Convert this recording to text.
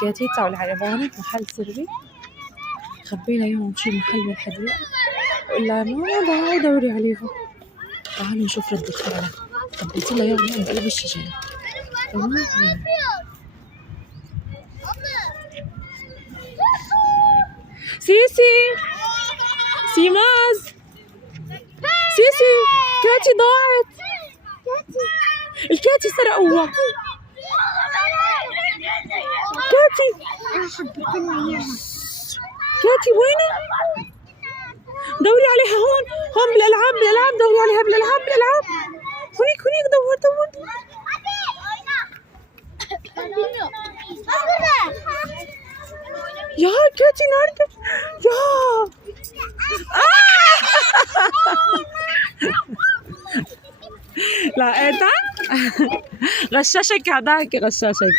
كاتي يطلعوا العربانة محل سري، خبينا اياهم شي محل بالحديقة وقول لها ماما تعالوا دوري عليهم. تعالوا نشوف ردة فعلها. خبيت لها اياهم هون بقلب الشجرة. تمام. سيسي سيماز سيسي كاتي ضاعت. الكاتي سرقوها. كاتي كاتي وينها؟ دوري عليها هون بالالعاب دوري عليها بالالعاب هونيك دور يا كاتي ناردة يا لقيتها. غشاشك هداك غشاشك.